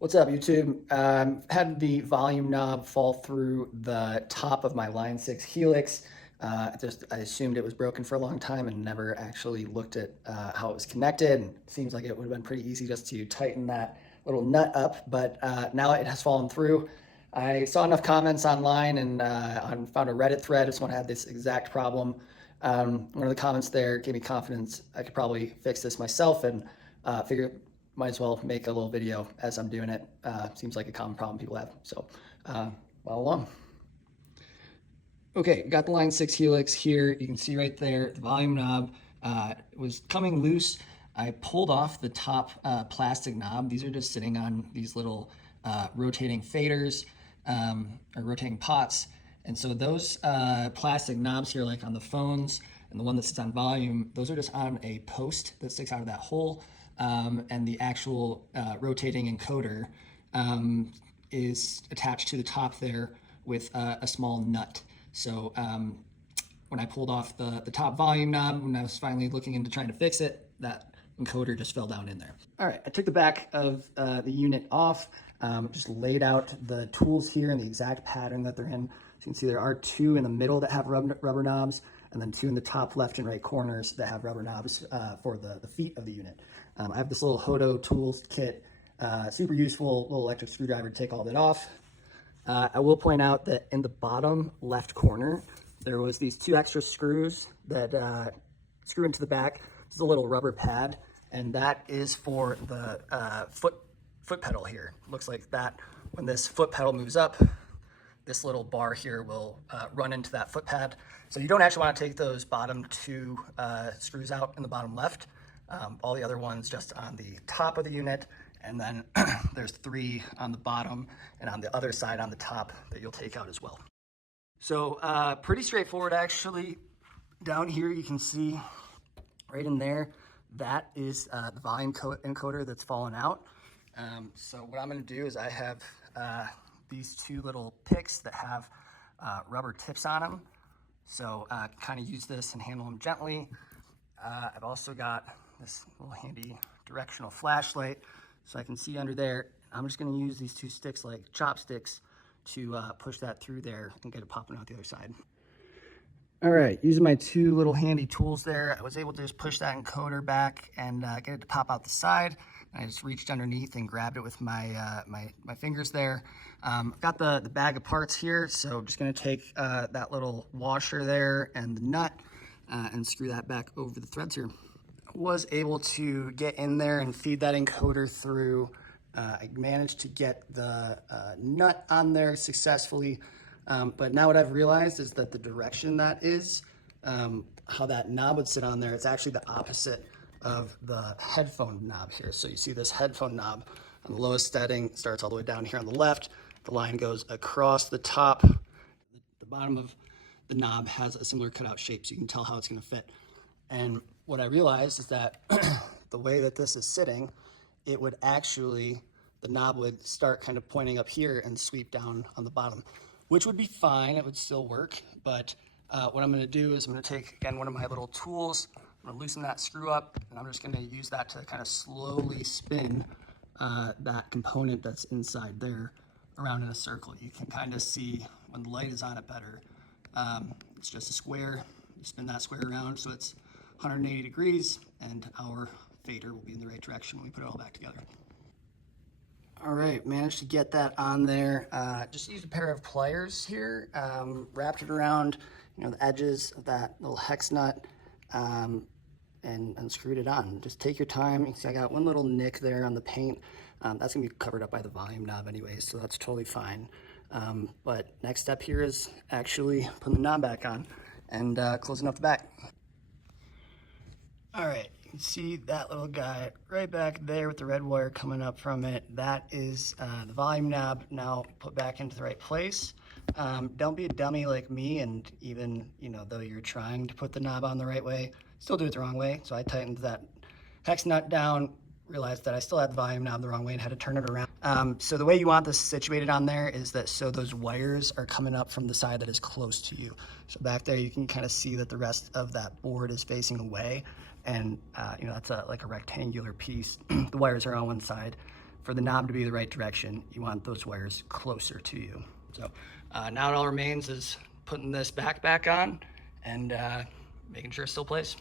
What's up, YouTube? Had the volume knob fall through the top of my Line 6 Helix. I assumed it was broken for a long time and never actually looked at how it was connected. And it seems like it would have been pretty easy just to tighten that little nut up, but now it has fallen through. I saw enough comments online and found a Reddit thread. This one had this exact problem. One of the comments there gave me confidence I could probably fix this myself, and figured might as well make a little video as I'm doing it. Seems like a common problem people have. So, follow along. Okay, got the Line 6 Helix here. You can see right there, the volume knob was coming loose. I pulled off the top plastic knob. These are just sitting on these little rotating faders or rotating pots. And so those plastic knobs here, like on the phones and the one that sits on volume, those are just on a post that sticks out of that hole. And the actual rotating encoder is attached to the top there with a small nut. So when I pulled off the top volume knob, when I was finally looking into trying to fix it, that encoder just fell down in there. All right, I took the back of the unit off, just laid out the tools here in the exact pattern that they're in. So you can see there are two in the middle that have rubber knobs, and then two in the top left and right corners that have rubber knobs for the feet of the unit. I have this little Hodo tools kit, super useful little electric screwdriver to take all that off. I will point out that in the bottom left corner, there was these two extra screws that screw into the back. This is a little rubber pad, and that is for the foot pedal here. Looks like that when this foot pedal moves up, this little bar here will run into that foot pad. So you don't actually want to take those bottom two screws out in the bottom left. All the other ones just on the top of the unit, and then there's three on the bottom and on the other side on the top that you'll take out as well. So pretty straightforward actually. Down here you can see right in there, that is the volume encoder that's fallen out. So what I'm going to do is I have these two little picks that have rubber tips on them. So kind of use this and handle them gently. I've also got this little handy directional flashlight so I can see under there. I'm just going to use these two sticks like chopsticks to push that through there and get it popping out the other side. All right, using my two little handy tools there, I was able to just push that encoder back and get it to pop out the side. I just reached underneath and grabbed it with my my fingers there. I've got the bag of parts here, so I'm just going to take that little washer there and the nut and screw that back over the threads here. Was able to get in there and feed that encoder through. I managed to get the nut on there successfully, but now what I've realized is that the direction that is, how that knob would sit on there, it's actually the opposite of the headphone knob here. So you see this headphone knob on the lowest setting starts all the way down here on the left. The line goes across the top. The bottom of the knob has a similar cutout shape, so you can tell how it's going to fit. And what I realized is that the way that this is sitting, it would actually, the knob would start kind of pointing up here and sweep down on the bottom, which would be fine. It would still work. But what I'm going to do is I'm going to take, again, one of my little tools. I'm going to loosen that screw up, and I'm just going to use that to kind of slowly spin that component that's inside there around in a circle. You can kind of see when the light is on it better. It's just a square. You spin that square around so it's 180 degrees, and our fader will be in the right direction when we put it all back together. All right, managed to get that on there. Just used a pair of pliers here, wrapped it around, the edges of that little hex nut, and screwed it on. Just take your time. You can see I got one little nick there on the paint. That's gonna be covered up by the volume knob anyways, so that's totally fine. But next step here is actually putting the knob back on and closing up the back. All right, you can see that little guy right back there with the red wire coming up from it. That is the volume knob now put back into the right place. Don't be a dummy like me, and even, though you're trying to put the knob on the right way, still do it the wrong way. So I tightened that hex nut down, realized that I still had the volume knob the wrong way and had to turn it around. So the way you want this situated on there is that so those wires are coming up from the side that is close to you. So back there you can kind of see that the rest of that board is facing away, and that's like a rectangular piece. The wires are on one side. for the knob to be the right direction, you want those wires closer to you. So now it all remains is putting this back on and making sure it still plays.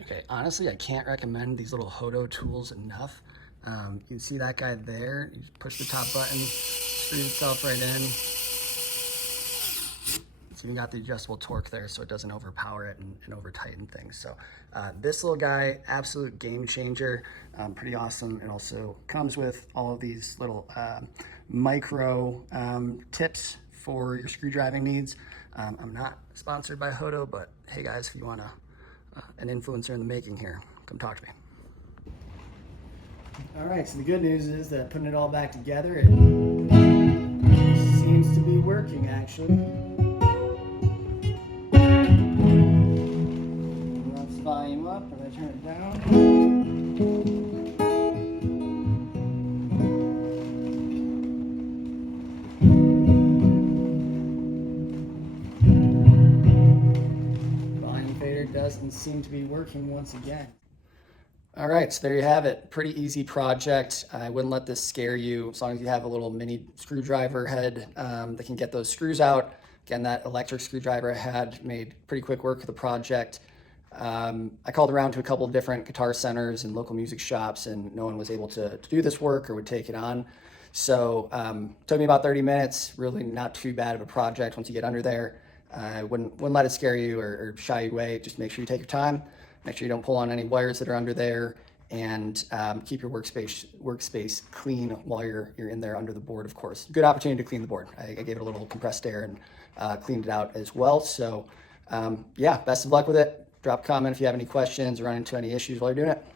Okay, honestly, I can't recommend these little Hodo tools enough. You can see that guy there. You just push the top button, screws itself right in. So you got the adjustable torque there so it doesn't overpower it and over tighten things. So this little guy, absolute game changer, pretty awesome. It also comes with all of these little micro tips for your screw driving needs. I'm not sponsored by Hodo, but hey guys, if you want an influencer in the making here, come talk to me. All right, so the good news is that putting it all back together, it seems to be working actually. Let's volume up, and I turn it down. Volume fader doesn't seem to be working once again. All right, so there you have it. Pretty easy project. I wouldn't let this scare you as long as you have a little mini screwdriver head that can get those screws out. Again, that electric screwdriver I had made pretty quick work of the project. I called around to a couple of different guitar centers and local music shops, and no one was able to do this work or would take it on. So it took me about 30 minutes, really not too bad of a project once you get under there. I wouldn't let it scare you or shy you away. Just make sure you take your time. Make sure you don't pull on any wires that are under there, and keep your workspace clean while you're in there under the board, of course. Good opportunity to clean the board. I gave it a little compressed air and cleaned it out as well. So yeah, best of luck with it. Drop a comment if you have any questions or run into any issues while you're doing it.